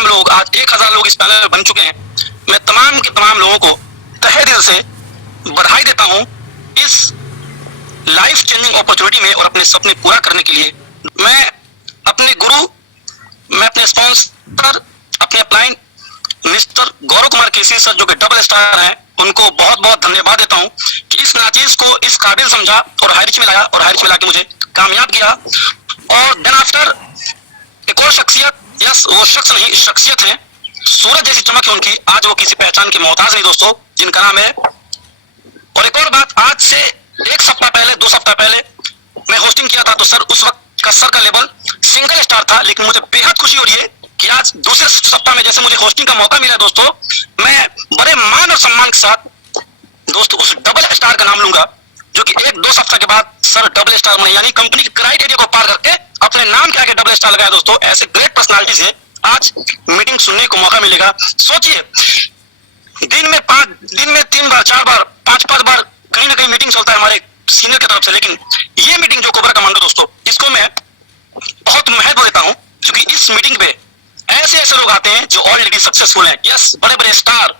तमाम लोग, आज 1000 लोग इस पैनल बन चुके हैं। मैं तमाम के तमाम लोगों को तहे दिल से बधाई देता हूं इस लाइफ चेंजिंग अपॉर्चुनिटी में और अपने सपने पूरा करने के लिए। मैं अपने गुरु, मैं अपने स्पॉन्सर, अपने अपलाइन मिस्टर गौरव कुमार केसी सर जो कि डबल स्टार हैं, उनको बहुत बहुत धन्यवाद देता हूं कि इस नाचीज को इस काबिल समझा और हाईरिच में लाया और हाईरिच में लाके मुझे कामयाब किया। और देन आफ्टर एक और शख्सियत, यस वो शख्स नहीं शख्सियत है, सूरज जैसी चमक है उनकी, आज वो किसी पहचान के मोहताज नहीं दोस्तों, जिनका नाम है। और एक और बात, आज से 1 सप्ताह पहले 2 सप्ताह पहले मैं होस्टिंग किया था तो सर उस वक्त का सर का लेवल सिंगल स्टार था, लेकिन मुझे बेहद खुशी हो रही है कि आज दूसरे सप्ताह में जैसे मुझे होस्टिंग का मौका मिला दोस्तों, मैं बड़े मान और सम्मान के साथ दोस्तों उस डबल स्टार का नाम लूंगा, जो कि 1-2 सप्ताह के बाद सर डबल स्टार बने, यानी कंपनी के क्राइटेरिया को पार करके अपने नाम के आगे डबल स्टार लगाया दोस्तों। ऐसे ग्रेट पर्सनालिटी से आज मीटिंग सुनने को मौका मिलेगा। सोचिए दिन में 3 बार 4 बार 5 बार कहीं ना कहीं मीटिंग होता है हमारे सीनियर की तरफ से, लेकिन ये मीटिंग जो कोबरा कमांडो दोस्तों, इसको मैं बहुत महत्व देता हूं, क्योंकि इस मीटिंग पे ऐसे लोग आते हैं जो ऑलरेडी सक्सेसफुल हैं। यस, बड़े बड़े स्टार,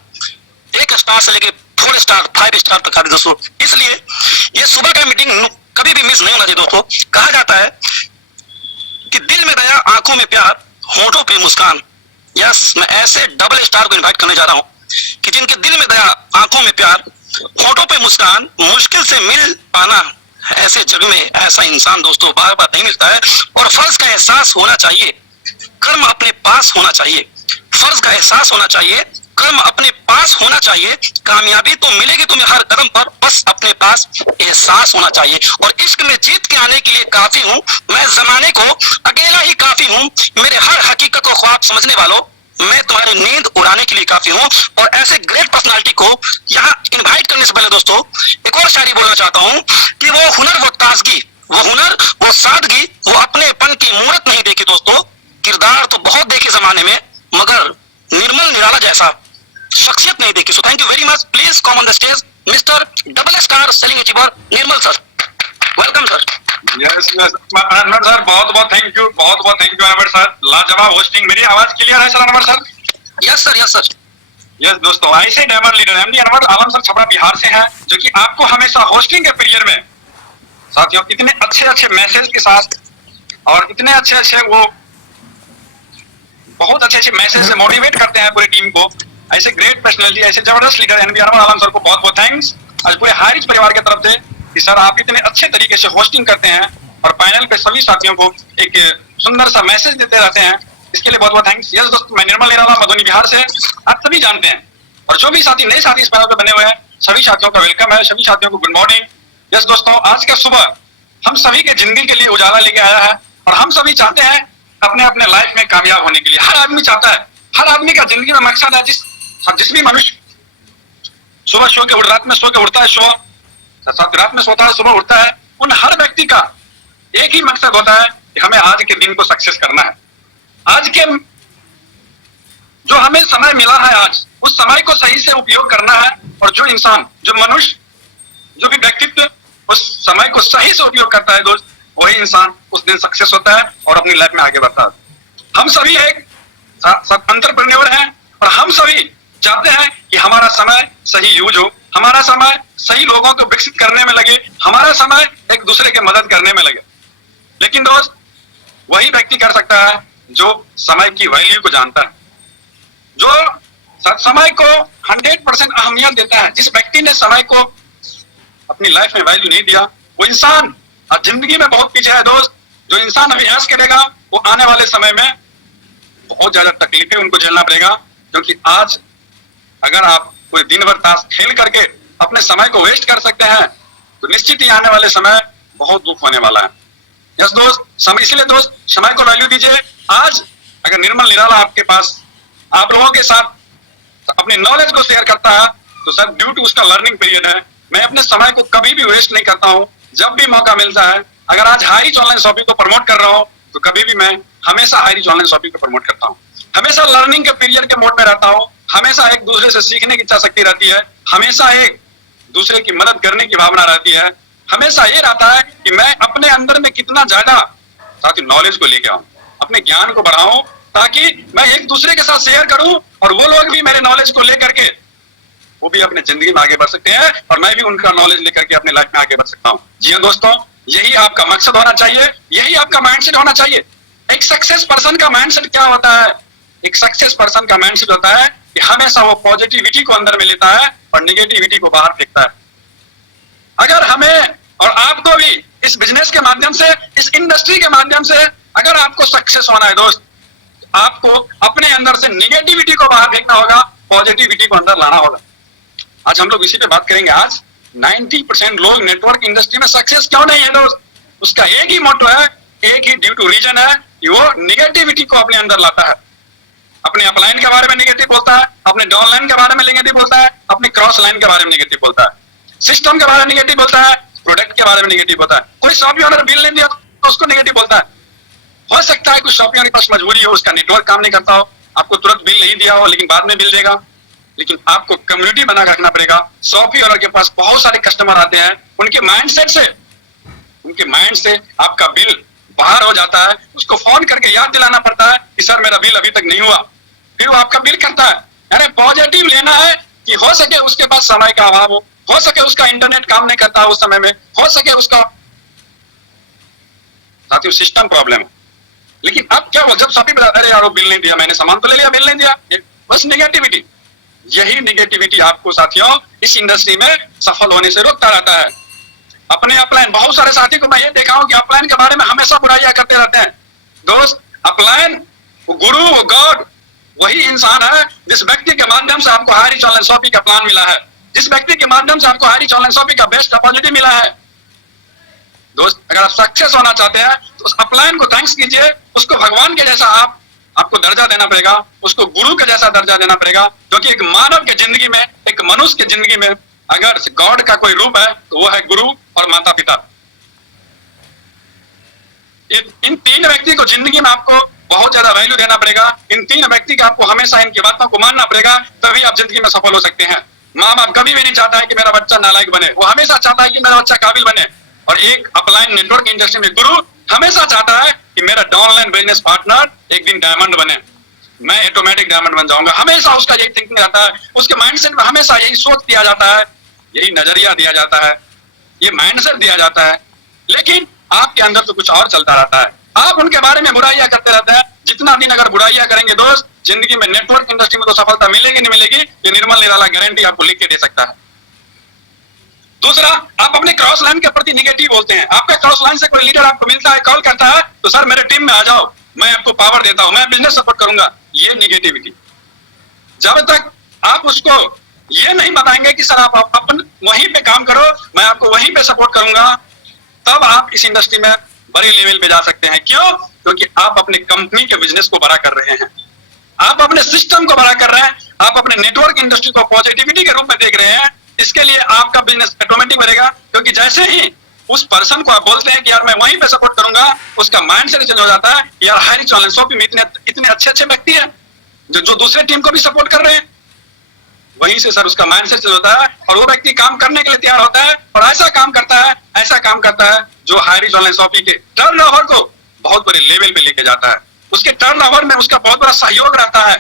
1 स्टार से लेके 4 स्टार 5 स्टार तक आते दोस्तों। इसलिए ये सुबह का मीटिंग कभी भी मिस नहीं होना चाहिए दोस्तों। कहा जाता है कि दिल में दया, आंखों में प्यार, होंठों पे मुस्कान। यस, मैं ऐसे डबल स्टार को इनवाइट करने जा रहा हूं कि जिनके दिल में दया, आंखों में प्यार, होंठों पे मुस्कान, मुश्किल से मिल पाना, ऐसे जग में ऐसा इंसान दोस्तों बार बार नहीं मिलता है। और फर्ज का एहसास होना चाहिए, कर्म अपने पास होना चाहिए। फर्ज का एहसास होना चाहिए, कर्म अपने पास होना चाहिए। कामयाबी तो मिलेगी तुम्हें हर कदम पर, बस अपने पास एहसास होना चाहिए। और इश्क में जीत के आने के लिए काफी हूं मैं, जमाने को अकेला ही काफी हूं। मेरे हर हकीकत को ख्वाब समझने वालों, मैं तुम्हारी नींद उड़ाने के लिए काफी हूं। और ऐसे ग्रेट पर्सनालिटी को यहाँ इनवाइट करने से पहले दोस्तों एक और शायरी बोलना चाहता हूं कि वो हुनर, वो ताजगी, वो हुनर, वो सादगी, वो अपनेपन की मूरत नहीं देखी दोस्तों। किरदार तो बहुत देखे जमाने में, मगर निर्मल निराला जैसा शख्सियत नहीं देखी। So thank you very much. Please come on the stage mister double star selling achiever Nirmal sir. Welcome sir. Yes Anwar sir, बहुत बहुत थैंक यू, बहुत बहुत थैंक यू अनवर सर, लाजवाब होस्टिंग। मेरी आवाज क्लियर है sir Anwar sir? Yes sir, yes sir. Yes दोस्तों, ऐसे डायमंड लीडर एमडी अनवर आलम सर छपरा बिहार से हैं, जो कि आपको हमेशा होस्टिंग के पीरियड में साथियों इतने अच्छे मैसेज के साथ और इतने अच्छे वो बहुत अच्छे मैसेज से मोटिवेट करते हैं पूरी टीम को। ऐसे ग्रेट पर्सनालिटी, ऐसे जबरदस्त लीडर एमडी अनवर आलम सर को बहुत बहुत थैंक्स आज पूरे हारिज परिवार की तरफ से कि सर आप इतने अच्छे तरीके से होस्टिंग करते हैं और पैनल पे सभी साथियों को एक सुंदर सा मैसेज देते रहते हैं, इसके लिए बहुत बहुत थैंक्स। यस दोस्तों, मैं निर्मल निराला मधुबनी बिहार से, आप सभी जानते हैं, और जो भी साथी नए साथी इस पैनल पे बने हुए हैं सभी साथियों का वेलकम है, सभी साथियों को गुड मॉर्निंग। यस दोस्तों, आज का सुबह हम सभी के जिंदगी के लिए उजाला लेके आया है और हम सभी चाहते हैं अपने अपने लाइफ में कामयाब होने के लिए। हर आदमी चाहता है, हर आदमी का जिंदगी में मकसद है। जिस भी मनुष्य सुबह सो के रात में सो के उठता है, रात में सोता है, सुबह उठता है, उन हर व्यक्ति का एक ही मकसद होता है कि हमें आज के दिन को सक्सेस करना है। आज के जो हमें समय मिला है, आज उस समय को सही से उपयोग करना है, और जो इंसान, जो मनुष्य, जो भी व्यक्तित्व उस समय को सही से उपयोग करता है दोस्त, वही इंसान उस दिन सक्सेस होता है और अपनी लाइफ में आगे बढ़ता है। हम सभी एक एंटरप्रेन्योर हैं और हम सभी चाहते हैं कि हमारा समय सही यूज हो, हमारा समय सही लोगों को विकसित करने में लगे, हमारा समय एक दूसरे की मदद करने में लगे। लेकिन दोस्त वही व्यक्ति कर सकता है जो समय की वैल्यू को जानता है, जो समय को 100% अहमियत देता है। जिस व्यक्ति ने समय को अपनी लाइफ में वैल्यू नहीं दिया, वो इंसान आज जिंदगी में बहुत पीछे है दोस्त। जो इंसान अभी ऐश करेगा वो आने वाले समय में बहुत ज्यादा तकलीफें उनको झेलना पड़ेगा, क्योंकि आज अगर आप पूरे दिन भर ताश खेल करके अपने समय को वेस्ट कर सकते हैं तो निश्चित ही आने वाले समय बहुत दुख होने वाला है। यस दोस्त, समय, इसलिए दोस्त समय को वैल्यू दीजिए। आज अगर निर्मल निराला आपके पास आप लोगों के साथ अपने नॉलेज को शेयर करता है तो सर ड्यू टू उसका लर्निंग पीरियड है। मैं अपने समय को कभी भी वेस्ट नहीं करता हूँ, जब भी मौका मिलता है। अगर आज हाईरिच ऑनलाइन शॉपिंग को प्रमोट कर रहा हूँ तो कभी भी मैं हमेशा हाईरिच ऑनलाइन शॉपिंग को प्रमोट करता हूँ। हमेशा लर्निंग के पीरियड के मोड में रहता हूँ, हमेशा एक दूसरे से सीखने की इच्छा शक्ति रहती है, हमेशा एक दूसरे की मदद करने की भावना रहती है। हमेशा ये रहता है कि मैं अपने अंदर में कितना ज्यादा साथ ही नॉलेज को लेके आऊं, अपने ज्ञान को बढ़ाऊं ताकि मैं एक दूसरे के साथ शेयर करूं और वो लोग भी मेरे नॉलेज को लेकर के वो भी अपने जिंदगी में आगे बढ़ सकते हैं और मैं भी उनका नॉलेज लेकर के अपने लाइफ में आगे बढ़ सकता हूं। जी हाँ दोस्तों, यही आपका मकसद होना चाहिए, यही आपका माइंडसेट होना चाहिए। एक सक्सेस पर्सन का माइंडसेट क्या होता है? एक सक्सेस पर्सन का माइंडसेट होता है कि हमेशा वो पॉजिटिविटी को अंदर में लेता है और निगेटिविटी को बाहर फेंकता है। अगर हमें और आपको भी इस बिजनेस के माध्यम से, इस इंडस्ट्री के माध्यम से अगर आपको सक्सेस होना है दोस्त, आपको अपने अंदर से निगेटिविटी को बाहर फेंकना होगा, पॉजिटिविटी को अंदर लाना होगा। आज हम लोग इसी पे बात करेंगे। आज 90% लोग नेटवर्क इंडस्ट्री में सक्सेस क्यों नहीं है दोस्त? उसका एक ही मोटो है, एक ही ड्यू टू रीजन है कि वो निगेटिविटी को अपने अंदर लाता है। अपने अपलाइन के बारे में नेगेटिव बोलता है, अपने डाउनलाइन के बारे में नेगेटिव बोलता है, अपने क्रॉस लाइन के बारे में नेगेटिव बोलता है, सिस्टम के बारे में नेगेटिव बोलता है, प्रोडक्ट के बारे में नेगेटिव बोलता है। कोई शॉप ओनर बिल नहीं दिया तो उसको नेगेटिव बोलता है। हो सकता है कुछ शॉप ओनर के पास मजबूरी हो, उसका नेटवर्क काम नहीं करता हो, आपको तुरंत बिल नहीं दिया हो लेकिन बाद में बिल देगा। लेकिन आपको कम्युनिटी बना के रखना पड़ेगा। शॉप ओनर के पास बहुत सारे कस्टमर आते हैं, उनके माइंडसेट से आपका बिल बाहर हो जाता है। उसको फोन करके याद दिलाना पड़ता है कि सर मेरा बिल अभी तक नहीं हुआ, फिर वो आपका बिल करता है। यानी पॉजिटिव लेना है कि हो सके उसके पास समय का अभाव हो सके उसका इंटरनेट काम नहीं करता उस समय में, हो सके उसका साथियों सिस्टम प्रॉब्लम है। लेकिन अब क्या हो, जब शॉपिंग अरे यार वो बिल नहीं दिया, मैंने सामान तो ले लिया, बिल नहीं दिया, बस निगेटिविटी। यही निगेटिविटी आपको साथियों इस इंडस्ट्री में सफल होने से रोकता रहता है। अपने अपलाइन, बहुत सारे साथी को मैं ये देखा हूं कि अपलाइन के बारे में हमेशा बुराइयां करते रहते हैं। दोस्त, अपलाइन वो गुरु, वो गॉड वही इंसान है जिस व्यक्ति के माध्यम से आपको हाई रीच ऑनलाइन शॉपिंग का प्लान मिला है, जिस व्यक्ति के माध्यम से आपको हाई रीच ऑनलाइन शॉपिंग का बेस्ट अपॉर्चुनिटी मिला है। दोस्त, अगर आप सक्सेस होना चाहते हैं तो उस अपलाइन को थैंक्स कीजिए, उसको भगवान के जैसा आपको दर्जा देना पड़ेगा, उसको गुरु के जैसा दर्जा देना पड़ेगा। क्योंकि एक मानव के जिंदगी में, एक मनुष्य के जिंदगी में अगर गॉड का कोई रूप है तो वो है गुरु और माता पिता। इन तीन व्यक्ति को जिंदगी में आपको बहुत ज्यादा वैल्यू देना पड़ेगा। इन तीन व्यक्ति का आपको हमेशा इनकी बातों को मानना पड़ेगा, तभी आप जिंदगी में सफल हो सकते हैं। माँ बाप कभी भी नहीं चाहता है कि मेरा बच्चा नालायक बने, वो हमेशा चाहता है कि मेरा बच्चा काबिल बने। और एक अपलाइन नेटवर्क इंडस्ट्री में गुरु हमेशा चाहता है कि मेरा डाउनलाइन बिजनेस पार्टनर एक दिन डायमंड बने, मैं ऑटोमेटिक डायमंड बन जाऊंगा। हमेशा उसका यही थिंकिंग रहता है, उसके माइंडसेट में हमेशा यही सोच दिया जाता है, यही नजरिया दिया जाता है, ये माइंडसेट दिया जाता है। लेकिन आपके अंदर तो कुछ और चलता रहता है, आप उनके बारे में बुराइयां करते रहते हैं। जितना दिन अगर बुराइयां करेंगे दोस्त, जिंदगी में नेटवर्क इंडस्ट्री में तो सफलता मिलेगी नहीं मिलेगी, ये निर्मल निराला गारंटी आपको लिख के दे सकता है। दूसरा, आप अपने क्रॉस लाइन के प्रति निगेटिव बोलते हैं। आपका क्रॉस लाइन से कोई लीडर आपको मिलता है, कॉल करता है, तो सर मेरे टीम में आ जाओ, मैं आपको पावर देता हूं, मैं बिजनेस सपोर्ट करूंगा। ये निगेटिविटी। जब तक आप उसको ये नहीं बताएंगे कि सर आप अपन वहीं पे काम करो, मैं आपको वहीं पे सपोर्ट करूंगा, तब आप इस इंडस्ट्री में बड़े लेवल पे जा सकते हैं। क्यों? क्योंकि आप अपने कंपनी के बिजनेस को बड़ा कर रहे हैं, आप अपने सिस्टम को बड़ा कर रहे हैं, आप अपने नेटवर्क इंडस्ट्री को पॉजिटिविटी के रूप में देख रहे हैं। इसके लिए आपका बिजनेस ऑटोमेटिक बढ़ेगा। क्योंकि जैसे ही उस पर्सन को आप बोलते हैं कि यार मैं वहीं पे सपोर्ट करूंगा, उसका माइंडसेट चेंज हो जाता है। यार हाई रीच ऑनलाइन शॉपिंग में इतने अच्छे व्यक्ति हैं जो दूसरे टीम को भी सपोर्ट कर रहे हैं। वहीं से सर उसका माइंडसेट चेंज होता है और वो व्यक्ति काम करने के लिए तैयार होता है और ऐसा काम करता है जो हाई रीच ऑनलाइन शॉपिंग के टर्नओवर को बहुत बड़े लेवल पे लेके जाता है। उसके टर्नओवर में उसका बहुत बड़ा सहयोग रहता है।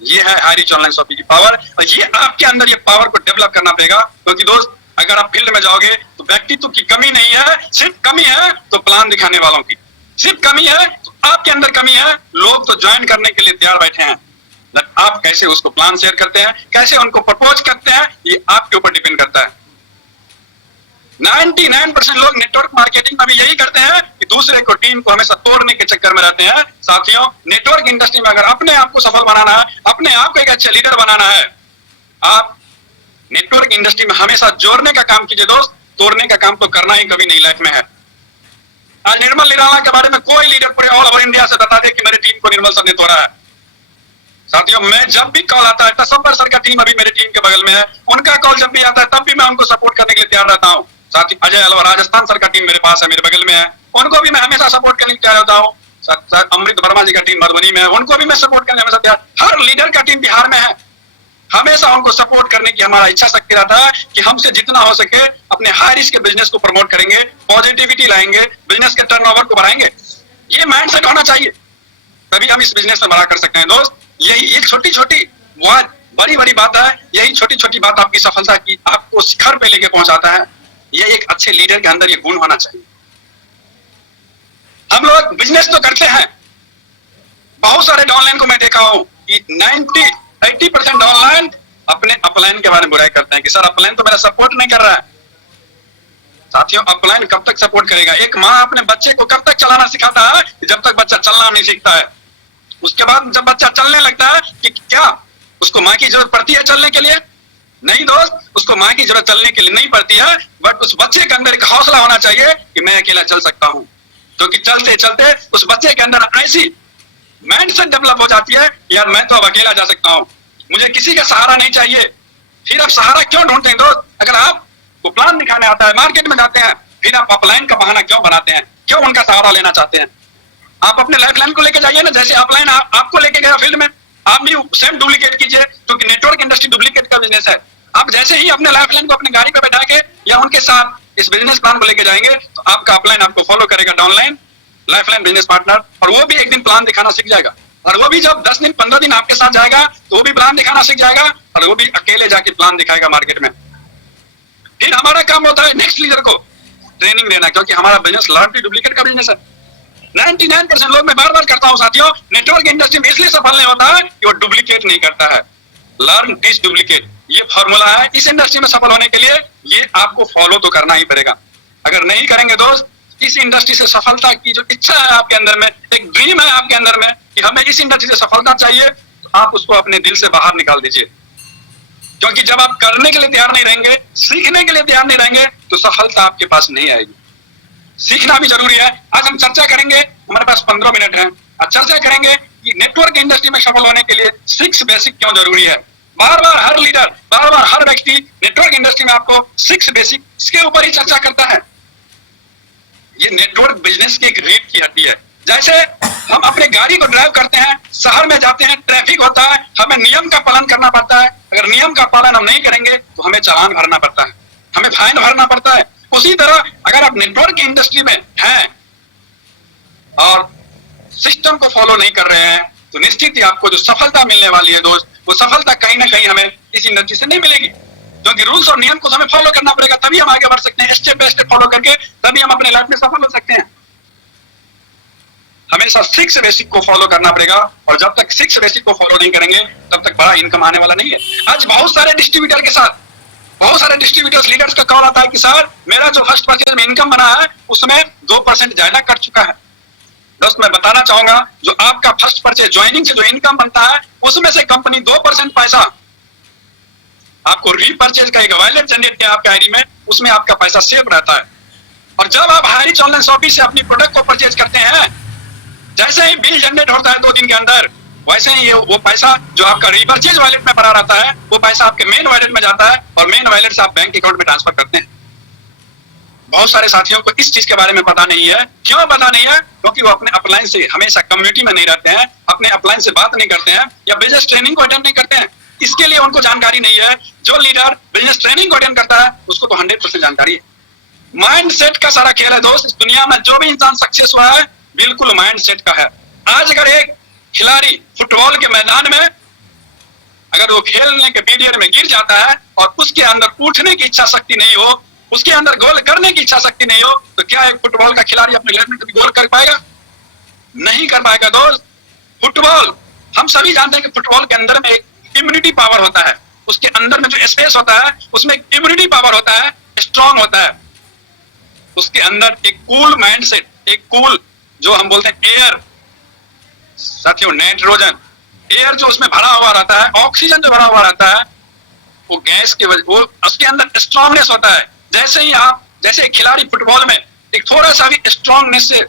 ये है हाई रीच ऑनलाइन शॉपिंग की पावर। और ये आपके अंदर ये पावर को डेवलप करना पड़ेगा। क्योंकि दोस्त, अगर आप फील्ड में जाओगे तो व्यक्तित्व की कमी नहीं है, सिर्फ कमी है तो प्लान दिखाने वालों की, सिर्फ कमी है तो आपके अंदर कमी है। लोग तो ज्वाइन करने के लिए तैयार बैठे हैं, आप कैसे उसको प्लान शेयर करते हैं, कैसे उनको प्रपोज करते हैं, ये आपके ऊपर डिपेंड करता है। 99% लोग नेटवर्क मार्केटिंग में भी यही करते हैं कि दूसरे को, टीम को हमेशा तोड़ने के चक्कर में रहते हैं। साथियों, नेटवर्क इंडस्ट्री में अगर अपने आप को सफल बनाना है, अपने आप को एक अच्छा लीडर बनाना है, आप नेटवर्क इंडस्ट्री में हमेशा जोड़ने का काम कीजिए दोस्त, तोड़ने का काम तो करना ही कभी नहीं लाइफ में है। आज निर्मल निराला के बारे में कोई लीडर पूरे ऑल ओवर इंडिया से बता दे कि मेरी टीम को निर्मल सर ने तोड़ा है। साथियों, मैं जब भी कॉल आता है, तसव्वुर सर का टीम अभी मेरी टीम के बगल में है, उनका कॉल जब भी आता है तब भी मैं उनको सपोर्ट करने के लिए तैयार रहता हूँ। साथ ही अजय अलवर राजस्थान सर का टीम मेरे पास है, मेरे बगल में है, उनको भी मैं हमेशा सपोर्ट करने के लिए तैयार होता हूँ। अमृत वर्मा जी का टीम मधुबनी में है, उनको भी मैं सपोर्ट करने हमेशा तैयार। हर लीडर का टीम बिहार में है, हमेशा उनको सपोर्ट करने की हमारा इच्छा शक्ति रहता है कि हमसे जितना हो सके अपने हाई रिस्क के बिजनेस को प्रमोट करेंगे, पॉजिटिविटी लाएंगे, बिजनेस के टर्नओवर को बढ़ाएंगे। ये माइंडसेट होना चाहिए। तभी हम इस बिजनेस में बड़ा कर सकते हैं दोस्त। यही ये छोटी छोटी बात बड़ी बड़ी बात है, यही छोटी छोटी बात आपकी सफलता की आपको शिखर पे लेके पहुंचाता है। ये एक अच्छे लीडर के अंदर ये गुण होना चाहिए। हम लोग बिजनेस तो करते हैं, बहुत सारे डाउनलाइन को मैं देखा हूं कि 80% डाउनलाइन अपने अपलाइन के बारे में बुराई करते हैं कि सर अपलाइन तो मेरा सपोर्ट नहीं कर रहा है। साथियों, अपलाइन कब तक सपोर्ट करेगा? एक माँ अपने बच्चे को कब तक चलाना सिखाता है? जब तक बच्चा चलना नहीं सीखता है। उसके बाद जब बच्चा चलने लगता है कि क्या उसको माँ की जरूरत पड़ती है चलने के लिए? नहीं दोस्त, उसको माँ की जरूरत चलने के लिए नहीं पड़ती है, बट उस बच्चे के अंदर एक हौसला होना चाहिए कि मैं अकेला चल सकता हूँ। क्योंकि चलते चलते उस बच्चे के अंदर ऐसी माइंडसेट डेवलप हो जाती है, यार मैं तो अब अकेला जा सकता हूँ, मुझे किसी का सहारा नहीं चाहिए। फिर आप सहारा क्यों ढूंढते हैं दोस्त? अगर आपको प्लान दिखाने आता है, मार्केट में जाते हैं, फिर आप अपलाइन का बहाना क्यों बनाते हैं? क्यों उनका सहारा लेना चाहते हैं? आप अपने लाइफ लाइन को लेकर जाइए ना, जैसे अपलाइन आपको लेके गया फील्ड में, आप भी सेम डुप्लीकेट कीजिए, क्योंकि नेटवर्क इंडस्ट्री डुप्लीकेट का बिजनेस है। आप जैसे ही अपने लाइफ लाइन को अपनी गाड़ी पे बैठा के या उनके साथ इस बिजनेस प्लान को लेके जाएंगे, तो आपका अपलाइन आपको फॉलो करेगा, downline life line business partner, और वो भी एक दिन प्लान दिखाना सीख जाएगा। और वो भी जब 10 दिन 15 दिन आपके साथ जाएगा तो वो भी प्लान दिखाना सीख जाएगा, और वो भी अकेले जाके प्लान दिखाएगा मार्केट में। फिर हमारा काम होता है नेक्स्ट लीडर को ट्रेनिंग देना, क्योंकि हमारा बिजनेस लर्न टू डुप्लीकेट का बिजनेस है। 99% लोग मैं बार बार करता हूं साथियों, नेटवर्क इंडस्ट्री में इसलिए सफल नहीं होता है कि वो डुप्लीकेट नहीं करता है। लर्न टीच डुप्लीकेट, ये फॉर्मूला है। इस इंडस्ट्री में सफल होने के लिए ये आपको फॉलो तो करना ही पड़ेगा। अगर नहीं करेंगे दोस्त, इस इंडस्ट्री से सफलता की जो इच्छा है आपके अंदर में, एक ड्रीम है आपके अंदर में कि हमें इस इंडस्ट्री से सफलता चाहिए, तो आप उसको अपने दिल से बाहर निकाल दीजिए। क्योंकि जब आप करने के लिए तैयार नहीं रहेंगे, सीखने के लिए तैयार नहीं रहेंगे, तो सफलता आपके पास नहीं आएगी। सीखना भी जरूरी है। आज हम चर्चा करेंगे, हमारे पास 15 मिनट है, आज चर्चा करेंगे कि नेटवर्क इंडस्ट्री में सफल होने के लिए 6 बेसिक क्यों जरूरी है। बार बार हर लीडर, बार बार हर व्यक्ति नेटवर्क इंडस्ट्री में आपको 6 बेसिक इसके ऊपर ही चर्चा करता है। ये नेटवर्क बिजनेस की एक रीढ़ की हड्डी है। जैसे हम अपने गाड़ी को ड्राइव करते हैं, शहर में जाते हैं, ट्रैफिक होता है, हमें नियम का पालन करना पड़ता है। अगर नियम का पालन हम नहीं करेंगे तो हमें चालान भरना पड़ता है, हमें फाइन भरना पड़ता है। उसी तरह अगर आप नेटवर्क की इंडस्ट्री में हैं और सिस्टम को फॉलो नहीं कर रहे हैं, तो निश्चित ही आपको जो सफलता मिलने वाली है दोस्त, वो सफलता कहीं ना कहीं हमें इस इंडस्ट्री से नहीं मिलेगी। क्योंकि रूल्स और नियम को हमें फॉलो करना पड़ेगा, तभी हम आगे बढ़ सकते हैं। स्टेप बाय स्टेप फॉलो करके तभी हम अपने लाइफ में सफल हो सकते हैं। हमेशा 6 बेसिक को फॉलो करना पड़ेगा, और जब तक 6 बेसिक को फॉलो नहीं करेंगे तब तक बड़ा इनकम आने वाला नहीं है। आज बहुत सारे डिस्ट्रीब्यूटर के साथ, बहुत सारे डिस्ट्रीब्यूटर्स लीडर्स का कॉल आता है कि सर मेरा जो फर्स्ट परचेज में इनकम बना है उसमें 2% ज्यादा कट चुका है। दोस्त मैं बताना चाहूंगा, जो आपका फर्स्ट परचेज ज्वाइनिंग से जो इनकम बनता है उसमें से कंपनी 2% पैसा आपको रीपरचेज का एक वॉलेट जनरेट किया आपके आईडी में, उसमें आपका पैसा सेव रहता है। और जब आप हाईरिच ऑनलाइन शॉपिंग से अपनी प्रोडक्ट को परचेज करते हैं, जैसे ही बिल जनरेट होता है 2 दिन के अंदर, वैसे ही ये वो पैसा जो आपका रीपरचेज वॉलेट में पड़ा रहता है, वो पैसा आपके मेन वॉलेट में जाता है, और मेन वॉलेट से आप बैंक अकाउंट में ट्रांसफर करते हैं। बहुत सारे साथियों को इस चीज के बारे में पता नहीं है। क्यों पता नहीं है? क्योंकि वो अपने अपलाइन से हमेशा कम्युनिटी में नहीं रहते हैं, अपने अपलाइन से बात नहीं करते हैं, या बिजनेस ट्रेनिंग को अटेंड नहीं करते हैं। इसके लिए उनको जानकारी नहीं है। जो लीडर बिजनेस ट्रेनिंग को अटेंड करता है उसको तो 100% जानकारी है। माइंडसेट का सारा खेल है दोस्त। इस दुनिया में जो भी इंसान सक्सेस हुआ है बिल्कुल माइंडसेट का है। आज अगर एक खिलाड़ी फुटबॉल के मैदान में अगर वो खेलने के पीरियड में गिर जाता है और उसके अंदर उठने की इच्छा शक्ति नहीं हो, उसके अंदर गोल करने की इच्छा शक्ति नहीं हो, तो क्या एक फुटबॉल का खिलाड़ी अपने लाइफ में कभी गोल कर पाएगा? नहीं कर पाएगा दोस्त। फुटबॉल हम सभी जानते हैं कि फुटबॉल के अंदर में एक इम्यूनिटी पावर होता है, उसके अंदर में जो स्पेस होता है उसमें एक इम्यूनिटी पावर होता है, स्ट्रांग होता है। उसके अंदर एक कूल माइंडसेट, एक कूल जो हम बोलते हैं एयर, साथियों नाइट्रोजन, एयर जो उसमें भरा हुआ रहता है, ऑक्सीजन जो भरा हुआ रहता है, वो गैस की वजह, वो उसके अंदर स्ट्रांगनेस होता है। जैसे ही आप, जैसे खिलाड़ी फुटबॉल में एक थोड़ा सा भी स्ट्रांगनेस से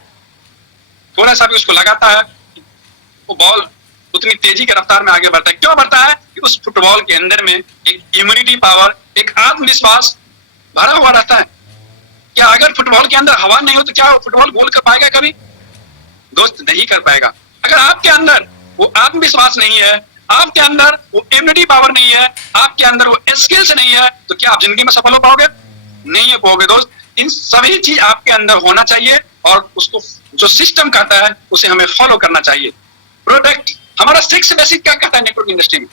थोड़ा सा भी उसको लगाता है, वो बॉल उतनी तेजी के रफ्तार में आगे बढ़ता है। क्यों बढ़ता है? कि उस फुटबॉल के अंदर में एक इम्यूनिटी पावर, एक आत्मविश्वास भरा हुआ रहता है। क्या अगर फुटबॉल के अंदर हवा नहीं हो तो क्या फुटबॉल गोल कर पाएगा कभी? दोस्त नहीं कर पाएगा। अगर आपके अंदर वो आत्मविश्वास नहीं है, आपके अंदर वो इम्यूनिटी पावर नहीं है, आपके अंदर वो स्किल्स नहीं है, तो क्या आप जिंदगी में सफल हो पाओगे? नहीं हो पाओगे दोस्त। इन सभी चीज आपके अंदर होना चाहिए, और उसको जो सिस्टम कहता है उसे हमें फॉलो करना चाहिए। प्रोडक्ट हमारा 6 बेसिक क्या कहता है नेटवर्क इंडस्ट्री में?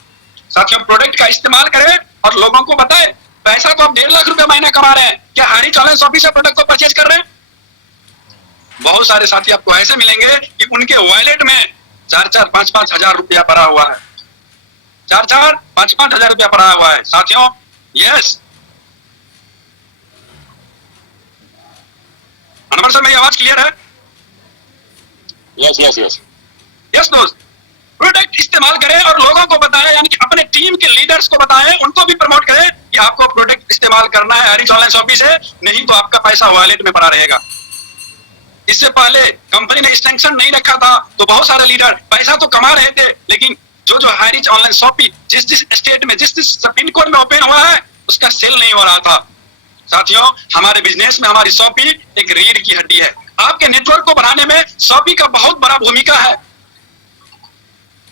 साथियों, प्रोडक्ट का इस्तेमाल करें और लोगों को बताएं। पैसा तो आप 1.5 लाख रुपए महीना कमा रहे हैं, क्या हाई रिच ऑनलाइन शॉपिंग से प्रोडक्ट को परचेज कर रहे हैं? बहुत सारे साथी आपको ऐसे मिलेंगे कि उनके वॉलेट में 4-4, 5-5 हजार रुपया पड़ा हुआ है, 4-4, 5-5 हजार रुपया पड़ा हुआ है। साथियों, यस अनवर सर, मेरी आवाज क्लियर है? यस यस यस यस दोस्त, प्रोडक्ट इस्तेमाल करें और लोगों को बताएं, यानी कि अपने टीम के लीडर्स को बताएं, उनको भी प्रमोट करें कि आपको प्रोडक्ट इस्तेमाल करना है हरीश ऑनलाइन शॉपिंग से, नहीं तो आपका पैसा वॉलेट में पड़ा रहेगा। इससे पहले कंपनी ने एक्सटेंशन नहीं रखा था तो बहुत सारे लीडर पैसा तो कमा रहे थे, लेकिन जो हाईरिच ऑनलाइन शॉपिंग जिस स्टेट में जिस पिन कोड में ओपन हुआ है उसका सेल नहीं हो रहा था। साथियों, हमारे बिजनेस में हमारी शॉपिंग एक रीढ़ की हड्डी है। आपके नेटवर्क को बढ़ाने में शॉपिंग का बहुत बड़ा भूमिका है।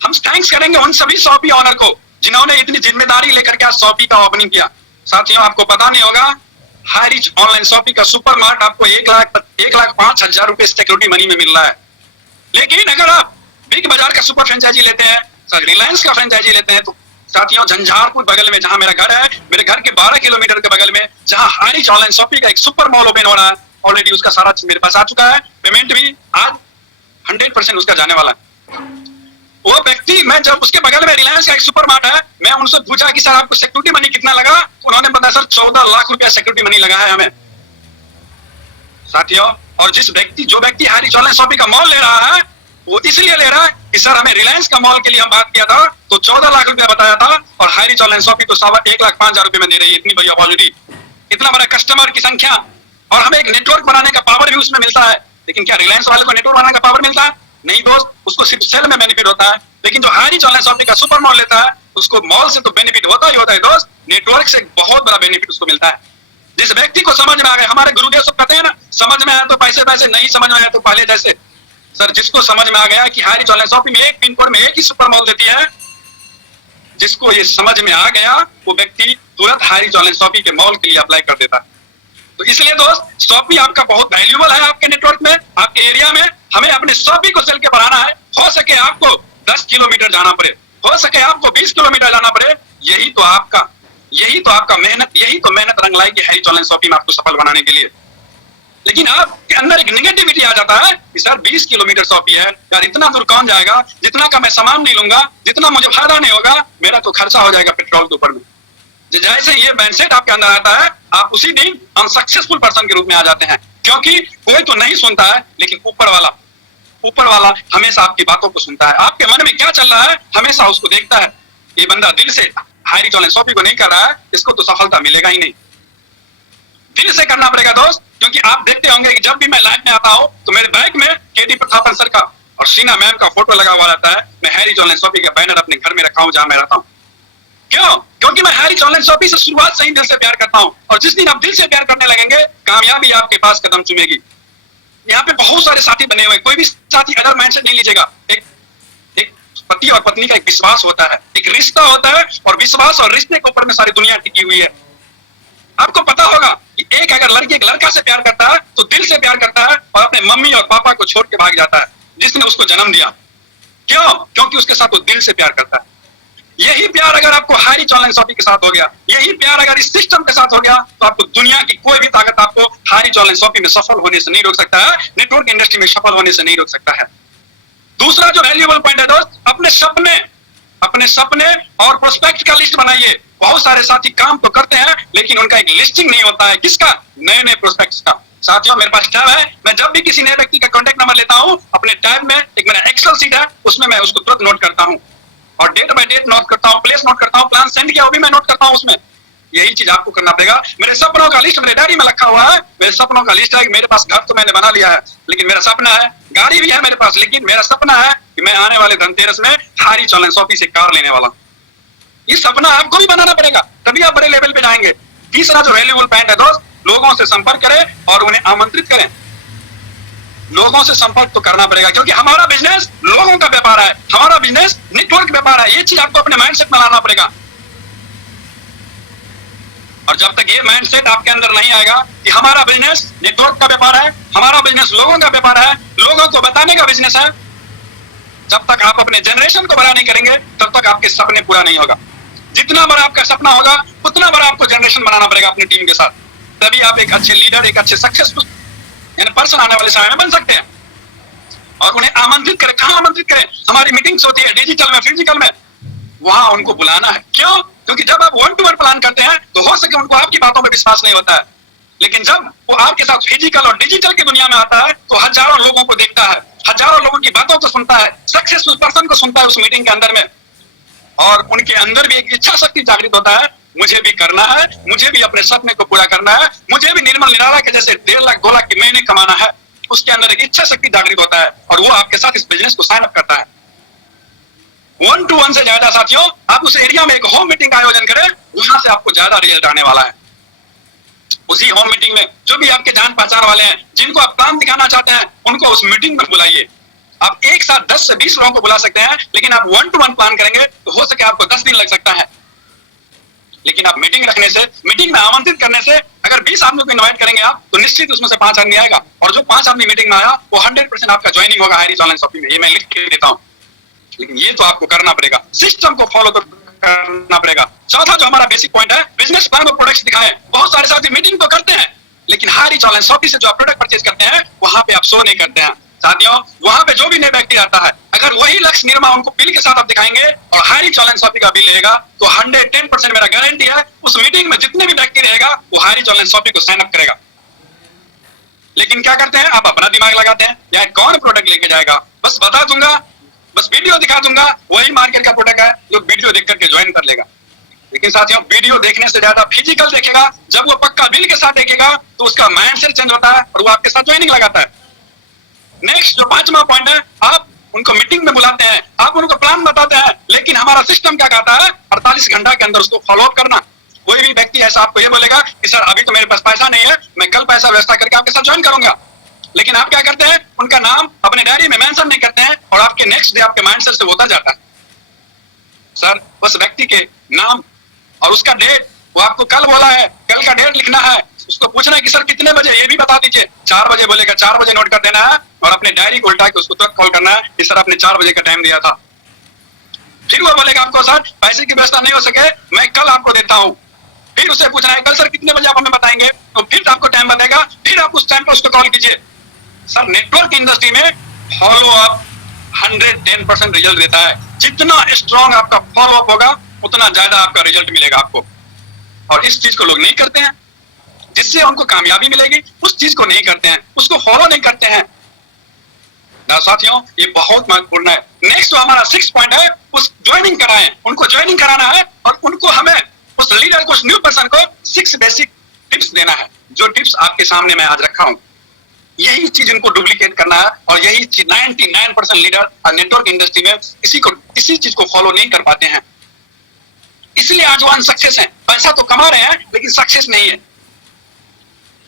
हम थैंक्स करेंगे उन सभी शॉपिंग ऑनर को जिन्होंने इतनी जिम्मेदारी लेकर के आज शॉपिंग का ओपनिंग किया। साथियों, आपको पता नहीं होगा, हाईरिच ऑनलाइन शॉपिंग का सुपरमार्ट आपको 1,05,000 रुपए सिक्योरिटी मनी में मिल रहा है। लेकिन अगर आप बिग बाजार का सुपर फ्रेंचाइजी लेते हैं, रिलायंस का फ्रेंचाइजी लेते हैं, तो साथियों झंझारपुर बगल में जहां मेरा घर है, मेरे घर के 12 किलोमीटर के बगल में जहां हाईरिच ऑनलाइन शॉपिंग का एक सुपर मॉल ओपन हो रहा है, ऑलरेडी उसका सारा चीज मेरे पास आ चुका है, पेमेंट भी आज 100% उसका जाने वाला है। वो व्यक्ति, मैं जब उसके बगल में रिलायंस का एक सुपर मार्ट है, मैं उनसे पूछा कि सर आपको सिक्योरिटी मनी कितना लगा? उन्होंने बताया सर 14 लाख रुपया सिक्योरिटी मनी लगा है हमें। साथियों, और जो व्यक्ति हाईरिच ऑनलाइन शॉपिंग का मॉल ले रहा है, वो इसलिए ले रहा है कि सर हमें रिलायंस का मॉल के लिए हम बात किया था तो 14 लाख रुपया बताया था और हाईरिच ऑनलाइन शॉपिंग तो 1,05,000 रुपए में दे रही है। इतनी बड़ी अपॉर्चुनिटी, इतना बड़ा कस्टमर की संख्या, और हमें एक नेटवर्क बनाने का पावर भी उसमें मिलता है। लेकिन क्या रिलायंस वाले को नेटवर्क बनाने का पावर मिलता है? नहीं दोस्त, उसको सिर्फ सेल में बेनिफिट होता है। लेकिन जो हाईरिच ऑनलाइन शॉपिंग का सुपर मॉल लेता है, उसको मॉल से तो बेनिफिट होता ही होता है दोस्त, नेटवर्क से बहुत बड़ा बेनिफिट उसको मिलता है। जिस व्यक्ति को समझ में आ गया, हमारे गुरुदेव सब कहते हैं ना, समझ में आया तो पैसे पैसे, नहीं समझ में आया तो पहले जैसे। सर, जिसको समझ में आ गया कि हाईरिच ऑनलाइन शॉपिंग में एक पिन कोड में एक ही सुपर मॉल देती है, जिसको ये समझ में आ गया, वो व्यक्ति तुरंत हाईरिच ऑनलाइन शॉपिंग के मॉल के लिए अप्लाई कर देता है। तो इसलिए दोस्त, शॉपिंग आपका बहुत वैल्यूबल है आपके नेटवर्क में, आपके एरिया में। हमें अपने शॉपिंग को चल के बढ़ाना है। हो सके आपको 10 किलोमीटर जाना पड़े, हो सके आपको 20 किलोमीटर जाना पड़े, यही तो आपका मेहनत, यही तो मेहनत रंग लाएगी हाईरिच ऑनलाइन शॉपिंग आपको सफल बनाने के लिए। लेकिन आपके अंदर एक नेगेटिविटी आ जाता है कि सर 20 किलोमीटर शॉपिंग है यार, इतना दूर कौन जाएगा, जितना का मैं सामान नहीं लूंगा, जितना मुझे फायदा नहीं होगा, मेरा तो खर्चा हो जाएगा पेट्रोल के ऊपर में। जैसे ये माइंडसेट आपके अंदर आता है, आप उसी दिन अनसक्सेसफुल पर्सन के रूप में आ जाते हैं। क्योंकि कोई तो नहीं सुनता है, लेकिन ऊपर वाला हमेशा आपकी बातों को सुनता है। आपके मन में क्या चल रहा है हमेशा उसको देखता है। ये बंदा दिल से हाईरिच ऑनलाइन शॉपिंग को नहीं कर रहा है, इसको तो सफलता मिलेगा ही नहीं। दिल से करना पड़ेगा दोस्त, क्योंकि आप देखते होंगे कि जब भी मैं लाइव में आता हूं तो मेरे बैग में केटी प्रतापन सर का और शीना मैम का फोटो लगा हुआ रहता है। मैं हाईरिच ऑनलाइन शॉपिंग का बैनर अपने घर में रखा हूं जहां मैं रहता हूं। क्यों? क्योंकि मैं हाईरिच ऑनलाइन शॉपिंग से शुरुआत से ही दिल से प्यार करता हूं, और जिस दिन आप दिल से प्यार करने लगेंगे, कामयाबी आपके पास कदम चूमेगी। यहाँ पे बहुत सारे साथी बने हुए, कोई भी साथी अदर माइंडसेट नहीं लीजिएगा। एक पति और पत्नी का एक विश्वास होता है, एक रिश्ता होता है, और विश्वास और रिश्ते के ऊपर में सारी दुनिया टिकी हुई है। आपको पता होगा कि एक अगर लड़की एक लड़का से प्यार करता है तो दिल से प्यार करता है और अपने मम्मी और पापा को छोड़ के भाग जाता है जिसने उसको जन्म दिया। क्यों? क्योंकि उसके साथ वो दिल से प्यार करता है। यही प्यार अगर आपको हाईरिच ऑनलाइन शॉपिंग के साथ हो गया, यही प्यार अगर इस सिस्टम के साथ हो गया, तो आपको दुनिया की कोई भी ताकत आपको हाईरिच ऑनलाइन शॉपिंग में सफल होने से नहीं रोक सकता है, नेटवर्क इंडस्ट्री में सफल होने से नहीं रोक सकता है। दूसरा जो वैल्यूएबल पॉइंट है दोस्त, अपने सपने और प्रोस्पेक्ट का लिस्ट बनाइए। बहुत सारे साथी काम तो करते हैं, लेकिन उनका एक लिस्टिंग नहीं होता है। किसका? नए प्रोस्पेक्ट्स का। साथियों, मेरे पास टैब है, मैं जब भी किसी नए व्यक्ति का कॉन्टैक्ट नंबर लेता हूं, अपने टैब में एक मेरा एक्सेल शीट है, उसमें मैं उसको तुरंत नोट करता हूं, और डेट बाय डेट नोट करता हूं, प्लेस नोट करता हूं, प्लान सेंड किया वो भी मैं नोट करता हूं उसमें। यही चीज आपको करना पड़ेगा। मेरे सपनों का लिस्ट मेरे डायरी में रखा हुआ है। मेरे सपनों का लिस्ट है कि मेरे पास घर तो मैंने बना लिया है, लेकिन मेरा सपना है, गाड़ी भी है मेरे पास, लेकिन मेरा सपना है कि मैं आने वाले धनतेरस में हाईरिच ऑनलाइन शॉपिंग से कार लेने वाला हूं। ये सपना आपको भी बनाना पड़ेगा, तभी आप बड़े लेवल पे जाएंगे। तीसरा जो वैल्यूएबल पॉइंट है दोस्त, लोगों से संपर्क करें और उन्हें आमंत्रित करें। लोगों से संपर्क तो करना पड़ेगा, क्योंकि हमारा बिजनेस लोगों का व्यापार है, हमारा बिजनेस नेटवर्क व्यापार है। ये चीज आपको अपने माइंडसेट में लाना पड़ेगा। और जब तक ये माइंडसेट आपके अंदर नहीं आएगा कि हमारा बिजनेस नेटवर्क का व्यापार है, हमारा बिजनेस लोगों का व्यापार है, लोगों को बताने का बिजनेस है, जब तक आप अपने जनरेशन को बड़ा नहीं करेंगे तब तक आपके सपने पूरा नहीं होगा। जितना बड़ा आपका सपना होगा उतना बड़ा आपको जनरेशन बनाना पड़ेगा अपनी टीम के साथ, तभी आप एक अच्छे लीडर, एक अच्छे सक्सेसफुल यानी पर्सन आने वाले समय में बन सकते हैं। और उन्हें आमंत्रित करें। कहाँ आमंत्रित करें? हमारी मीटिंग्स होती है डिजिटल में, फिजिकल में, वहां उनको बुलाना है। क्यों? क्योंकि जब आप 1 to 1 प्लान करते हैं तो हो सके उनको आपकी बातों में विश्वास नहीं होता है, लेकिन जब वो आपके साथ फिजिकल और डिजिटल की दुनिया में आता है तो हजारों लोगों को देखता है, हजारों लोगों की बातों को सुनता है, सक्सेसफुल पर्सन को सुनता है उस मीटिंग के अंदर में, और उनके अंदर भी एक इच्छा शक्ति जागृत होता है, मुझे भी करना है, मुझे भी अपने सपने को पूरा करना है, मुझे भी निर्मल निराला के जैसे 1.5 लाख 2 लाख की महीने कमाना है। उसके अंदर एक इच्छा शक्ति जागृत होता है और वो आपके साथ इस बिजनेस को साइन अप करता है। 1 to 1 से ज्यादा साथियों, आप उस एरिया में एक होम मीटिंग का आयोजन करें, वहां से आपको ज्यादा रिजल्ट आने वाला है। उसी होम मीटिंग में जो भी आपके जान पहचान वाले हैं, जिनको आप काम दिखाना चाहते हैं, उनको उस मीटिंग में बुलाइए। आप एक साथ 10 से 20 लोगों को बुला सकते हैं, लेकिन आप 1 to 1 प्लान करेंगे तो हो सके आपको 10 दिन लग सकता है। लेकिन आप मीटिंग रखने से, मीटिंग में आमंत्रित करने से, अगर 20 आदमियों को इनवाइट करेंगे आप, तो निश्चित उसमें से 5 आदमी आएगा, और जो 5 आदमी मीटिंग में आया वो 100% आपका ज्वाइनिंग होगा हाईरीच ऑनलाइन शॉपिंग में। ये मैं लिख के देता हूं, लेकिन ये तो आपको करना पड़ेगा, सिस्टम को फॉलो तो करना पड़ेगा। चौथा जो हमारा बेसिक पॉइंट है, बिजनेस प्लान और प्रोडक्ट्स दिखाएं। बहुत सारे साथी मीटिंग तो करते हैं, लेकिन हाईरीच ऑनलाइन शॉपिंग से जो आप प्रोडक्ट परचेज करते हैं वहां पे आप शो नहीं करते हैं। साथियों, वहां पे जो भी नया व्यक्ति आता है, अगर वही लक्ष्य निर्मा उनको बिल के साथ आप दिखाएंगे और हाईरीच ऑनलाइन शॉपिंग का बिल रहेगा, तो 110% मेरा गारंटी है उस मीटिंग में जितने भी व्यक्ति रहेगा वो हाईरीच ऑनलाइन शॉपिंग को साइन अप करेगा। लेकिन क्या करते हैं, आप अपना दिमाग लगाते हैं, यार कौन प्रोडक्ट लेके जाएगा, बस बता दूंगा, बस वीडियो दिखा दूंगा, वही मार्केट का प्रोडक्ट है जो वीडियो देख करके ज्वाइन कर लेगा। लेकिन साथियों, वीडियो देखने से ज्यादा फिजिकल देखेगा, जब वो पक्का बिल के साथ देखेगा तो उसका माइंडसेट चेंज होता है और वो आपके साथ ज्वाइनिंग लगाता है। नेक्स्ट जो 5वां पॉइंट है, आप उनको मीटिंग में बुलाते हैं, आप उनको प्लान बताते हैं, लेकिन हमारा सिस्टम क्या कहता है, 48 घंटा के अंदर उसको फॉलो अप करना। कोई भी व्यक्ति ऐसा आपको ये बोलेगा कि सर अभी तो मेरे पास पैसा नहीं है, मैं कल पैसा व्यवस्था करके आपके साथ ज्वाइन करूंगा, लेकिन आप क्या करते हैं, उनका नाम अपने डायरी में मेंशन नहीं करते हैं और आपके नेक्स्ट डे आपके माइंडसेट से होता जाता है सर बस व्यक्ति के नाम और उसका डेट, वो आपको कल बोला है, कल का डेट लिखना है, उसको पूछना है कि सर कितने बजे, ये भी बता दीजिए। 4 बजे बोलेगा, 4 बजे नोट कर देना है और अपने डायरी को उल्टा के उसको तुरंत कॉल करना है कि सर आपने 4 बजे का टाइम दिया था। फिर वो बोलेगा आपको सर पैसे की व्यवस्था नहीं हो सके, मैं कल आपको देता हूँ। फिर उसे पूछना है कल सर कितने बजे आप हमें बताएंगे, तो फिर आपको टाइम बताएगा, फिर आप उस टाइम पर उसको कॉल कीजिए। सर नेटवर्क इंडस्ट्री में फॉलो अप 110% रिजल्ट देता है। जितना स्ट्रॉन्ग आपका फॉलो अप होगा उतना ज्यादा आपका रिजल्ट मिलेगा आपको, और इस चीज को लोग नहीं करते हैं, जिससे उनको कामयाबी मिलेगी उस चीज को नहीं करते हैं, उसको फॉलो नहीं करते हैं। साथियों, ये बहुत महत्वपूर्ण है। नेक्स्ट जो हमारा 6 पॉइंट है, उस ज्वाइनिंग कराएं, उनको ज्वाइनिंग कराना है और उनको हमें उस लीडर को, उस न्यू पर्सन को 6 बेसिक टिप्स देना है। जो टिप्स आपके सामने मैं आज रखा हूं, यही चीज इनको डुप्लीकेट करना है, और यही चीज 99% लीडर और नेटवर्क इंडस्ट्री में इसी चीज को फॉलो नहीं कर पाते हैं। इसलिए आज वो अनसक्सेस है। पैसा तो कमा रहे हैं लेकिन सक्सेस नहीं है।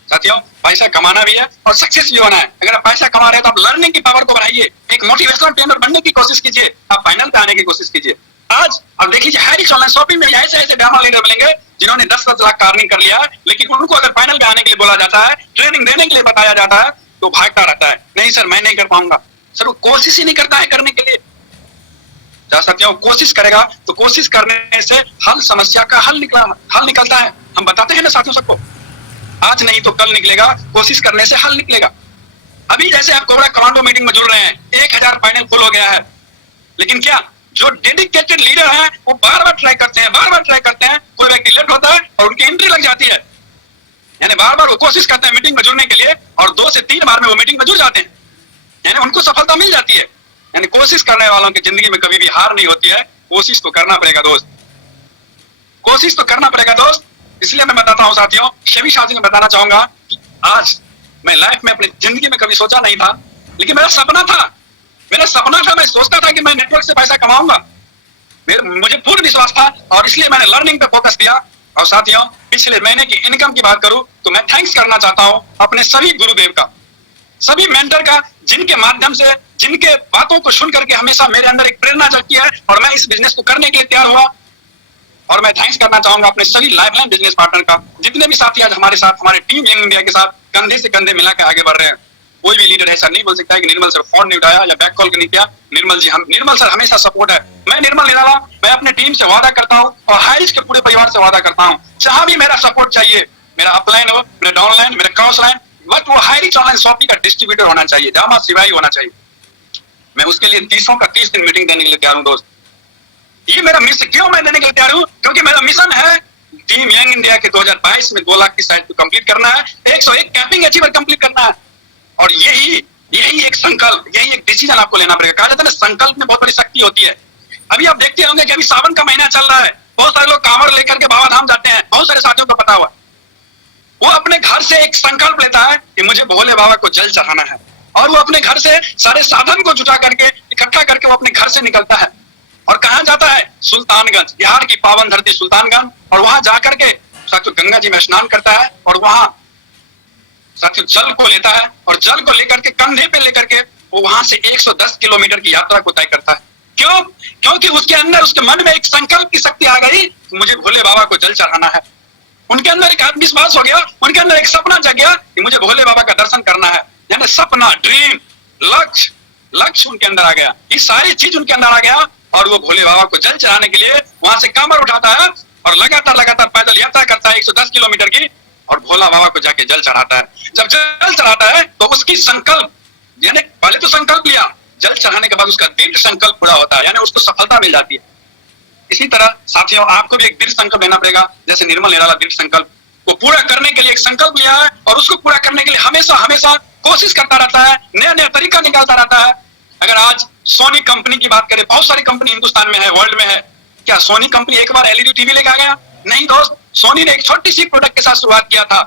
साथियों, पैसा कमाना भी है और सक्सेस भी होना है। अगर आप पैसा कमा रहे हैं तो आप लर्निंग की पावर को बढ़ाइए, एक मोटिवेशनल ट्रेनर बनने की कोशिश कीजिए, आप फाइनल पे आने की कोशिश कीजिए। आज अब देख लीजिए, हाईरीच ऑनलाइन शॉपिंग में ऐसे ऐसे ड्रामा लीडर मिलेंगे जिन्होंने 10-10 लाख का अर्निंग कर लिया, लेकिन उनको अगर फाइनल पे आने के लिए बोला जाता है, ट्रेनिंग देने के लिए बताया जाता है, तो भागता रहता है, नहीं सर मैं नहीं कर पाऊंगा। सर वो कोशिश ही नहीं करता है करने के लिए। साथियों, कोशिश करेगा तो कोशिश करने से समस्या का हल निकलता है। हम बताते हैं ना साथियों सबको, आज नहीं तो कल निकलेगा, कोशिश करने से हल निकलेगा। अभी जैसे आप कोबरा कमांडो मीटिंग में जुड़ रहे हैं, 1000 फाइनल फुल हो गया है, लेकिन क्या जो डेडिकेटेड लीडर हैं वो बार बार ट्राई करते हैं, कोई व्यक्ति लेट होता है और उनकी एंट्री लग जाती है, यानी बार बार वो कोशिश करते हैं मीटिंग में जुड़ने के लिए, और 2 से 3 बार में वो मीटिंग में जुड़ जाते हैं, यानी उनको सफलता मिल जाती है। यानी कोशिश करने वालों की जिंदगी में कभी भी हार नहीं होती है। कोशिश तो करना पड़ेगा दोस्त, कोशिश तो करना पड़ेगा दोस्त। इसलिए मैं बताता हूं साथियों, सभी साथियों को बताना चाहूंगा कि आज मैं लाइफ में अपनी जिंदगी में कभी सोचा नहीं था, लेकिन मेरा सपना था, मैं सोचता था कि मैं नेटवर्क से पैसा कमाऊंगा, मुझे पूर्ण विश्वास था, और इसलिए मैंने लर्निंग पे फोकस किया। और साथियों, पिछले महीने की इनकम की बात करूं तो मैं थैंक्स करना चाहता हूं अपने सभी गुरुदेव का, सभी मेंटर का, जिनके माध्यम से, जिनके बातों को सुन करके हमेशा मेरे अंदर एक प्रेरणा जगती है और मैं इस बिजनेस को करने के लिए तैयार हुआ। और मैं थैंक्स करना चाहूंगा अपने सभी लाइफलाइन बिजनेस पार्टनर का, जितने भी साथी आज हमारे साथ, हमारे टीम यंग इंडिया के साथ कंधे से कंधे मिलाकर आगे बढ़ रहे हैं। कोई भी लीडर ऐसा नहीं बोल सकता है कि निर्मल सर फोन नहीं उठाया या बैक कॉल नहीं किया। निर्मल सर हमेशा सपोर्ट है। मैं निर्मल निराला, मैं अपने टीम से वादा करता हूँ और हाइज के पूरे परिवार से वादा करता हूँ, जहां भी मेरा सपोर्ट चाहिए, मेरा अपलाइन हो, मेरा डाउनलाइन, मेरा क्रॉस लाइन, बट वो हाईरिच ऑनलाइन शॉपिंग का डिस्ट्रीब्यूटर होना चाहिए, जामा सिवाई होना चाहिए। मैं उसके लिए 30 दिन मीटिंग देने के लिए तैयार हूँ दोस्त। ये मेरा मिशन क्यों मैं देने के लिए तैयार हूँ? क्योंकि मेरा मिशन है टीम यंग इंडिया के 2022 में 2 लाख की साइज को कंप्लीट करना है, 101 कैपिंग अचीवर कंप्लीट करना है। और यही एक संकल्प, यही एक डिसीजन आपको लेना पड़ेगा। कहा जाता है ना, संकल्प में बहुत बड़ी शक्ति होती है। अभी आप देखते होंगे कि अभी सावन का महीना चल रहा है, बहुत सारे लोग कांवड़ लेकर के बाबा धाम जाते हैं, बहुत सारे साथियों को पता हुआ। वो अपने घर से एक संकल्प लेता है कि मुझे भोले बाबा को जल चढ़ाना है, और वो अपने घर से सारे साधन को जुटा करके इकट्ठा करके वो अपने घर से निकलता है और कहां जाता है? सुल्तानगंज, बिहार की पावन धरती सुल्तानगंज। और वहां जाकर के साथियों गंगा जी में स्नान करता है और वहां साथियों जल को लेता है, और जल को लेकर के कंधे पे लेकर के वो वहां से 110 किलोमीटर की यात्रा को तय करता है। क्यों? क्योंकि उसके अंदर, उसके मन में एक संकल्प की शक्ति आ गई, मुझे भोले बाबा को जल चढ़ाना है। उनके अंदर एक आत्मविश्वास हो गया, उनके अंदर एक सपना जग गया कि मुझे भोले बाबा का दर्शन करना है। यानी सपना, ड्रीम, लक्ष्य उनके अंदर आ गया, ये सारी चीज उनके अंदर आ गया। और वो भोले बाबा को जल चढ़ाने के लिए वहां से कांवर उठाता है और लगातार पैदल यात्रा करता है 110 किलोमीटर की, और भोला बाबा को जाके जल चढ़ाता है। जब जल चढ़ाता है तो उसकी संकल्प, यानी पहले तो संकल्प लिया, जल चढ़ाने के बाद उसका दृढ़ संकल्प पूरा होता है, यानी उसको सफलता मिल जाती है। इसी तरह साथियों आपको भी एक दृढ़ संकल्प लेना पड़ेगा। जैसे निर्मल निराला दृढ़ संकल्प को पूरा करने के लिए एक संकल्प लिया है, और उसको पूरा करने के लिए हमेशा कोशिश करता रहता है, नया तरीका निकालता रहता है। अगर आज सोनी कंपनी की बात करें, बहुत सारी कंपनी हिंदुस्तान में है, वर्ल्ड में है, क्या सोनी कंपनी एक बार एलईडी टीवी लेकर आ गया? नहीं दोस्त, सोनी ने एक छोटी सी प्रोडक्ट के साथ शुरुआत किया था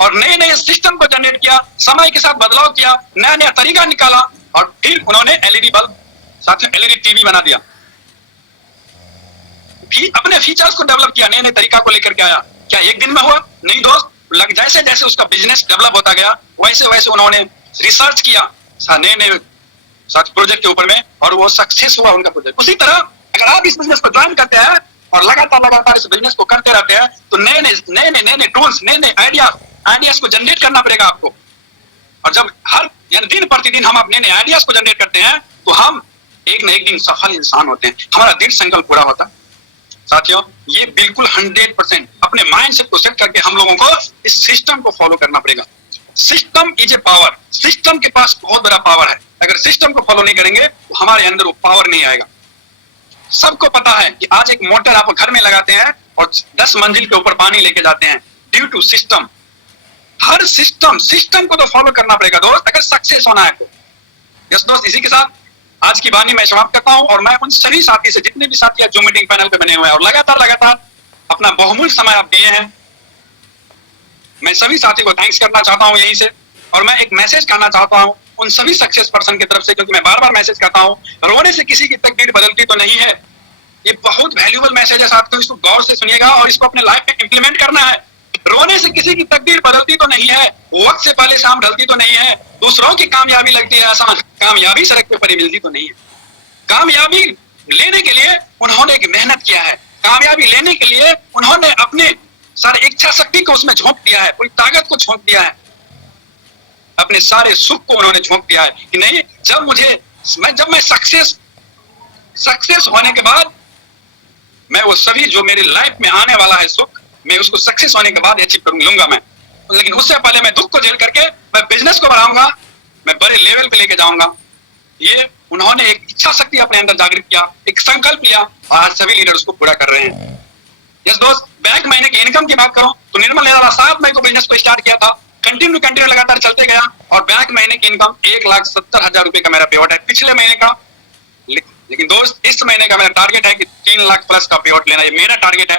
और नए सिस्टम को जनरेट किया, समय के साथ बदलाव किया, नया तरीका निकाला, और फिर उन्होंने एलईडी बल्ब, साथियों एलईडी टीवी बना दिया। अपने फीचर्स को डेवलप किया, नए तरीका को लेकर के आया। क्या एक दिन में हुआ? नहीं दोस्त, जैसे उसका बिजनेस डेवलप होता गया, वैसे उन्होंने रिसर्च किया नए प्रोजेक्ट के ऊपर में, और वो सक्सेस हुआ उनका प्रोजेक्ट। उसी तरह अगर आप इस बिजनेस को ज्वाइन करते हैं और लगातार इस बिजनेस को करते रहते हैं, तो नए टूल्स, नए आइडियाज को जनरेट करना पड़ेगा आपको। और जब यानी दिन प्रतिदिन हम अपने नए आइडियाज को जनरेट करते हैं, तो हम एक न एक दिन सफल इंसान होते हैं, हमारा दृढ़ संकल्प पूरा होता है। साथियों ये बिल्कुल 100% अपने माइंडसेट को सेट करके हम लोगों को इस सिस्टम को फॉलो करना पड़ेगा। System is a power, system के पास बहुत बड़ा पावर है। अगर सिस्टम को फॉलो नहीं करेंगे तो हमारे अंदर वो पावर नहीं आएगा। सबको पता है कि आज एक मोटर आप घर में लगाते हैं और 10 मंजिल के ऊपर पानी लेके जाते हैं, ड्यू टू सिस्टम। हर सिस्टम को तो फॉलो करना पड़ेगा दोस्त, अगर सक्सेस होना है तो। यस दोस्त, इसी के साथ आज की वाणी मैं समाप्त करता हूं, और मैं उन सभी साथी से, जितने भी साथी जो मीटिंग पैनल पे बने हुए हैं और लगातार अपना बहुमूल्य समय आप दिए हैं, मैं सभी साथी को थैंक्स करना चाहता हूं यहीं से। और मैं एक मैसेज करना चाहता हूं उन सभी सक्सेस पर्सन की तरफ से, क्योंकि मैं बार मैसेज करता हूं, रोने से किसी की तकदीर बदलती तो नहीं है। ये बहुत वैल्यूएबल मैसेज है साथियों, इसको गौर से सुनिएगा और इसको अपने लाइफ में इंप्लीमेंट करना है। रोने से किसी की तकदीर बदलती तो नहीं है, वक्त से पहले शाम ढलती तो नहीं है, दूसरों की कामयाबी लगती है आसान, कामयाबी सड़क पे पड़ी मिलती तो नहीं है। कामयाबी लेने के लिए उन्होंने एक मेहनत किया है, कामयाबी लेने के लिए उन्होंने अपने सारे इच्छा शक्ति को उसमें झोंक दिया है, पूरी ताकत को झोंक दिया है, अपने सारे सुख को उन्होंने झोंक दिया है कि नहीं, जब मैं सक्सेस होने के बाद मैं वो सभी जो मेरे लाइफ में आने वाला है सुख, मैं उसको सक्सेस होने के बाद अचीव लूंगा मैं। लेकिन उससे पहले मैं दुख को झेल करके मैं बिजनेस को बढ़ाऊंगा, मैं बड़े लेवल पे लेके जाऊंगा। ये उन्होंने एक इच्छा शक्ति अपने अंदर जागृत किया, एक संकल्प लिया, और आज सभी लीडर उसको पूरा कर रहे हैं। यस दोस्त, बैंक महीने की इनकम की बात करूं तो निर्मल निराला 7 मई को बिजनेस को स्टार्ट किया था, कंटिन्यू लगातार चलते गया, और बैंक महीने की इनकम 1,70,000 रुपए का मेरा पेआउट है पिछले महीने का। लेकिन दोस्त इस महीने का मेरा टारगेट है कि 3 लाख प्लस का पेआउट लेना, ये मेरा टारगेट है।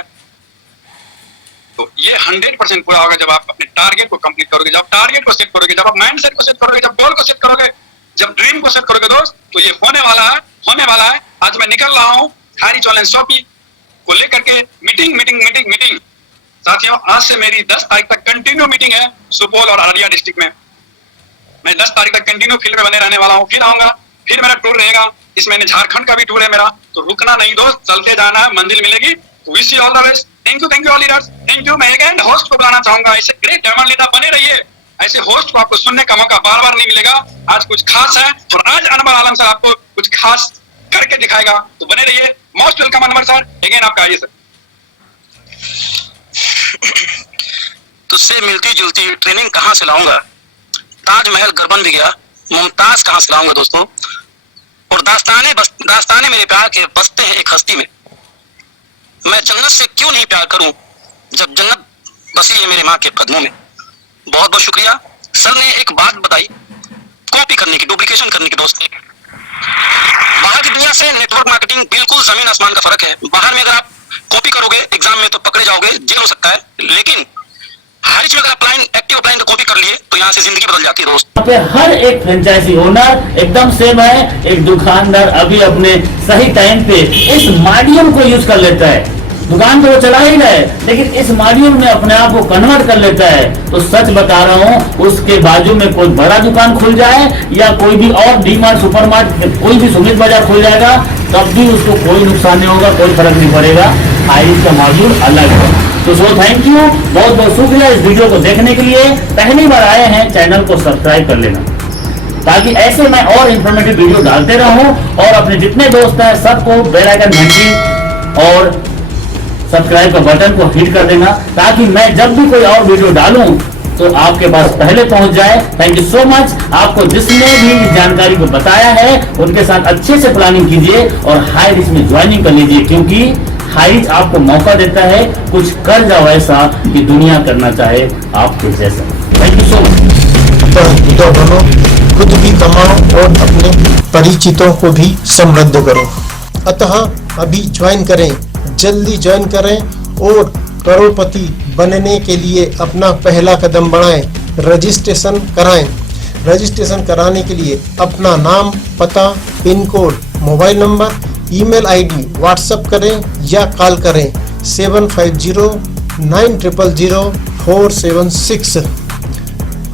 तो ये 100% पूरा होगा जब आप अपने टारगेट को कंप्लीट करोगे, जब टारगेट को सेट करोगे, जब आप माइंडसेट को सेट करोगे, जब गोल को सेट करोगे, जब ड्रीम को सेट करोगे दोस्त, तो ये होने वाला है। आज मैं निकल रहा हूँ हाईरिच ऑनलाइन शॉपिंग को लेकर के मीटिंग। साथियों आज से मेरी 10 तारीख तक कंटिन्यू मीटिंग है सुपौल और अररिया डिस्ट्रिक्ट में। मैं 10 तारीख तक कंटिन्यू फील्ड में बने रहने वाला हूँ, फिर आऊंगा, फिर मेरा टूर रहेगा। इस महीने झारखंड का भी टूर है मेरा, तो रुकना नहीं दोस्त, चलते जाना है, मंजिल मिलेगी। तो wish you all the best. Thank you all leaders, thank you. मैं एक एंड होस्ट को बुलाना चाहूंगा, ऐसे ग्रेट डायमंड लीडर बने रहिए। ऐसे होस्ट को आपको सुनने का मौका बार बार नहीं मिलेगा। आज कुछ खास है और आज अनवर आलम सर आपको कुछ खास करके दिखाएगा, तो बने रहिए। Most welcome Anwar sir, again आपका आइए सर। तुझसे मिलती जुलती ट्रेनिंग कहां से लाऊंगा, ताजमहल गरबन भी गया, मुमताज कहां से लाऊंगा दोस्तों। और दास्ताने मेरे प्यार के बसते हैं एक हस्ती में। मैं जन्नत से क्यों नहीं प्यार करूं जब जन्नत बसी है मेरे माँ के कदमों में। बहुत बहुत शुक्रिया। सर ने एक बात बताई कॉपी करने की, डुप्लीकेशन करने की दोस्तों। बाहर की दुनिया से नेटवर्क मार्केटिंग बिल्कुल जमीन आसमान का फर्क है। बाहर में अगर आप कॉपी करोगे एग्जाम में तो पकड़े जाओगे, जेल हो सकता है, लेकिन हारिज में अगर एक्टिव अपलाइन को कॉपी कर लिए तो यहाँ से जिंदगी बदल जाती है दोस्त। यहाँ पे हर एक फ्रेंचाइजी ओनर एकदम सेम है। एक दुकानदार अभी अपने सही टाइम पे इस माध्यम को यूज कर लेता है। दुकान तो वो चला ही रहा है, लेकिन इस माध्यम में अपने आप को कन्वर्ट कर लेता है। तो सच बता रहा हूँ, उसके बाजू में कोई बड़ा दुकान खुल जाए या कोई भी और डी-मार्ट, सुपर मार्केट, कोई भी सुमित बाजार खुल जाएगा, तब भी उसको कोई नुकसान नहीं होगा, कोई फर्क नहीं पड़ेगा। हाइरिज का मॉड्यूल अलग है। तो सो थैंक यू, बहुत बहुत शुक्रिया इस वीडियो को देखने के लिए। पहली बार आए हैं, चैनल को सब्सक्राइब कर लेना, ताकि ऐसे मैं और इंफॉर्मेटिव वीडियो डालते रहूं। और अपने जितने दोस्त हैं सबको बेल आइकन घंटी और सब्सक्राइब का बटन को हिट कर देना, ताकि मैं जब भी कोई और वीडियो डालूं तो आपके पास पहले पहुंच जाए। Thank you so much. आपको जिसने भी इस जानकारी को बताया है उनके साथ अच्छे से प्लानिंग कीजिए और हाइरिज में ज्वाइनिंग कर लीजिए, क्योंकि हाइरिज आपको मौका देता है कुछ कर जाओ ऐसा कि दुनिया करना चाहे आपके जैसा। Thank you so much. तो बनो, खुद भी कमाओ और अपने परिचितों को भी समृद्ध करो। अतः अभी ज्वाइन करें, जल्दी ज्वाइन करें और करोड़पति बनने के लिए अपना पहला कदम बढ़ाएं। रजिस्ट्रेशन कराएं। रजिस्ट्रेशन कराने के लिए अपना नाम, पता, pin code, mobile number, email ID WhatsApp करें या कॉल करें 7509000476।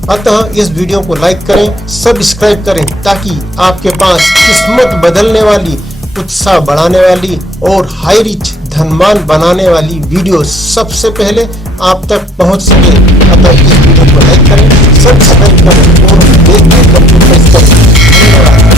अतः इस वीडियो को लाइक करें, सब्सक्राइब करें, ताकि आपके पास किस्मत बदलने वाली, उत्साह बढ़ाने वाली और हाई रिच धनवान बनाने वाली वीडियो सबसे पहले आप तक पहुंच सके। अतः इस वीडियो को लाइक करें, सब्सक्राइब करें और बेल आइकन को प्रेस करें। धन्यवाद।